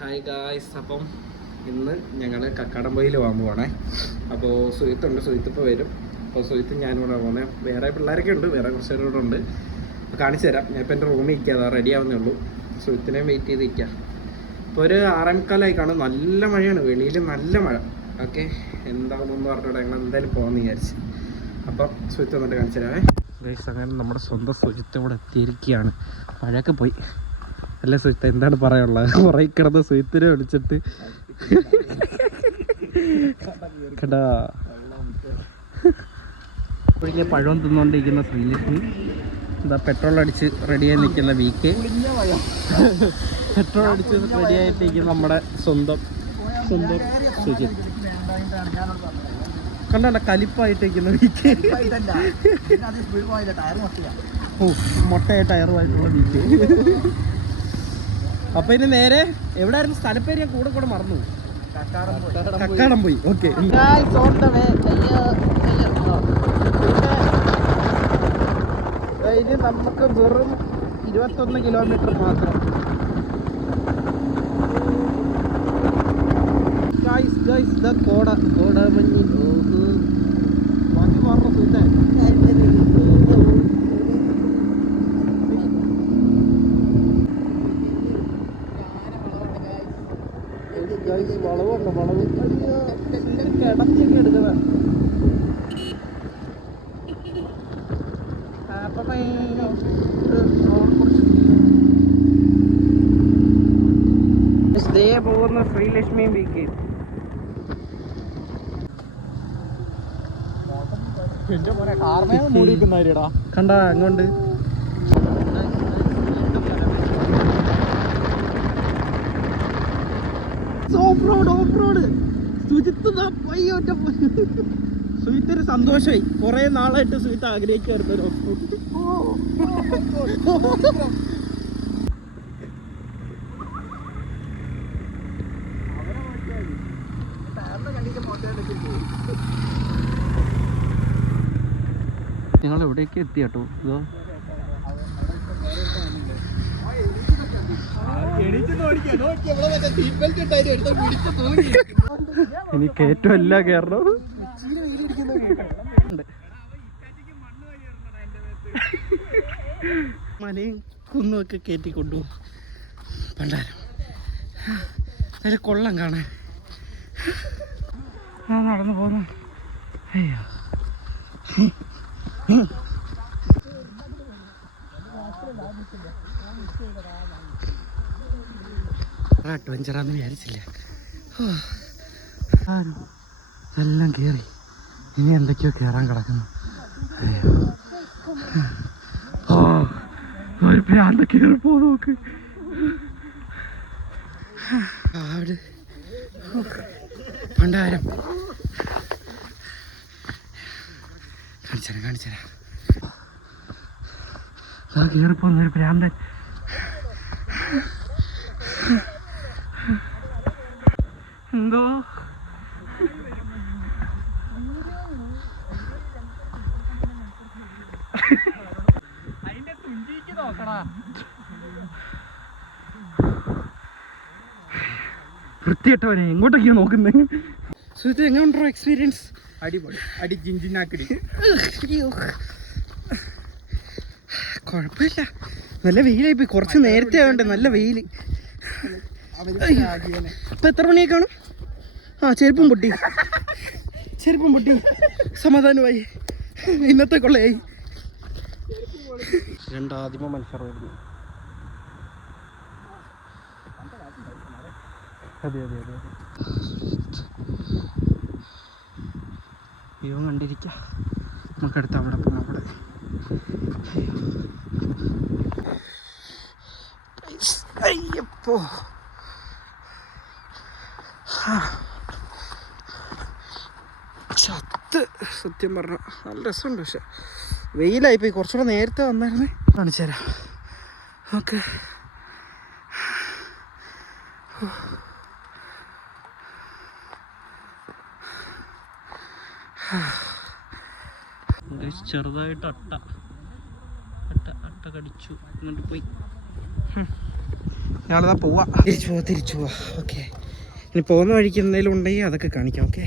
Hi guys, അപ്പം ഇന്ന് ഞങ്ങൾ കക്കാടംപൊയിൽ പോകാൻ പോവാണേ. അപ്പോൾ സുഹിത്തുണ്ട്, സുഹിത്ത് ഇപ്പോൾ വരും. അപ്പോൾ സുഹിത്ത് ഞാനിവിടെ പോകുന്നത്. വേറെ പിള്ളേരൊക്കെ ഉണ്ട്, വേറെ കുറച്ച് പേരോടെ ഉണ്ട്. അപ്പോൾ കാണിച്ചു തരാം. ഞാൻ ഇപ്പോൾ എൻ്റെ റൂമിൽ ഇരിക്കുക, അതാ റെഡി ആവുന്നേ ഉള്ളൂ. സുഹിത്തിനെയും വെയിറ്റ് ചെയ്ത് ഇരിക്കുക. ഇപ്പോൾ ഒരു 6:45 കാണും. നല്ല മഴയാണ്, വെളിയിൽ നല്ല മഴ. ഓക്കെ, എന്താണെന്ന് പറഞ്ഞിട്ട് ഞങ്ങൾ എന്തായാലും പോകാമെന്ന് വിചാരിച്ച്. അപ്പം സുഹിത്ത് വന്നിട്ട് കാണിച്ചു തരാമേ. ഗൈസ്, അങ്ങനെ നമ്മുടെ സ്വന്തം സുഹിത്ത് ഇവിടെ എത്തിയിരിക്കുകയാണ്. മഴയൊക്കെ പോയി. അല്ല സുഹിത്ത്, എന്താണ് പറയാനുള്ളത്? കുറേ കിടന്ന് സുഹിത്തിനെ വിളിച്ചിട്ട് കടാ ഒഴിഞ്ഞ പഴം തിന്നുകൊണ്ടിരിക്കുന്ന ശ്രീലക്ഷ്മി, എന്താ പെട്രോൾ അടിച്ച് റെഡിയായി നിൽക്കുന്ന വീക്ക്, പെട്രോൾ അടിച്ച് റെഡിയായിട്ടിരിക്കുന്ന നമ്മുടെ സ്വന്തം സുജിത്ത്, കണ്ട കലിപ്പായിട്ടിരിക്കുന്ന വീക്ക്, മൊട്ടയായ ടയറുമായിട്ടുള്ള വീക്ക്. അപ്പൊ ഇനി നേരെ എവിടെയായിരുന്നു സ്ഥലപ്പേര്? ഞാൻ കൂടെ മറന്നു. കക്കാടംപൊയി. ഓക്കെ, ഇനി നമുക്ക് വെറും 21 കിലോമീറ്റർ മാത്രം. കോടമഞ്ഞിൽ ബാക്കി പറഞ്ഞു സുഹൃത്തേ. വളവുണ്ടോ? വളവ് കിടച്ചൊക്കെ എടുക്കണ. പോകുന്ന ശ്രീലക്ഷ്മിയും വീക്ക്. കണ്ട അങ്ങോട്ട് സുഹിത്തൊരു സന്തോഷമായി. കുറെ നാളായിട്ട് സുഹിത്ത് ആഗ്രഹിക്കുമായിരുന്നു ഒരു ഓഫ് റോഡ്. ഞങ്ങൾ എവിടേക്ക് എത്തി കേട്ടോ. ഇതോ എനിക്ക് ഏറ്റവും എല്ലാം കയറണം. മലയും കുന്നുമൊക്കെ കയറ്റി കൊണ്ടുപോകും. പണ്ടാരം നല്ല കൊള്ളം കാണാൻ നടന്നു പോന്നു. അയ്യോ, അഡ്വഞ്ചറാന്ന് വിചാരിച്ചില്ല. എല്ലാം കയറി, ഇനി എന്തൊക്കെയോ കയറാൻ കിടക്കുന്നു. ഒരു പ്രാന്ത കയറി പോ നോക്ക്. പണ്ടാരം കാണിച്ചരാ കയറിപ്പോന്ന ഒരു പ്രാന്തൻ. എന്തോ അതിന്റെ തുഞ്ചിക്ക് നോക്കടാ. വൃത്തികെട്ടവനെ, എങ്ങോട്ടൊക്കെയാ നോക്കുന്നത്? സുഹൃത്ത്, എങ്ങനെയുണ്ടോ എക്സ്പീരിയൻസ്? അടിപൊളി, ജിഞ്ചിനാക്കടി. കുഴപ്പമില്ല, നല്ല വെയിലായിപ്പോയി. കുറച്ച് നേരത്തെ ആവണ്ടേ, നല്ല വെയിൽ. ഇപ്പൊ എത്ര മണിയൊക്കെ കാണും? ചെരുപ്പും പൊട്ടി. സമാധാനമായി, ഇന്നത്തെ കൊള്ളയായി. രണ്ടാദിമ മത്സരമായിരുന്നു. അതെ അയ്യോ, കണ്ടിരിക്ക. നമുക്കടുത്ത് അവിടെ പോകാം. അവിടെ അയ്യപ്പോ ചത്ത്. സത്യം പറഞ്ഞ നല്ല രസമുണ്ട്. പക്ഷെ വെയിലായിപ്പോയി. കുറച്ചുകൂടെ നേരത്തെ വന്നായിരുന്നേ. കാണിച്ചു തരാം. ഓക്കെ, ചെറുതായിട്ട് അട്ട കടിച്ചു. എന്നിട്ട് പോയി. ഞങ്ങളിതാ പോവാ, തിരിച്ചു പോവാ. ഓക്കെ, ഇനി പോകുന്ന വഴിക്ക് എന്തെങ്കിലും ഉണ്ടെങ്കിൽ അതൊക്കെ കാണിക്കാം. ഓക്കെ,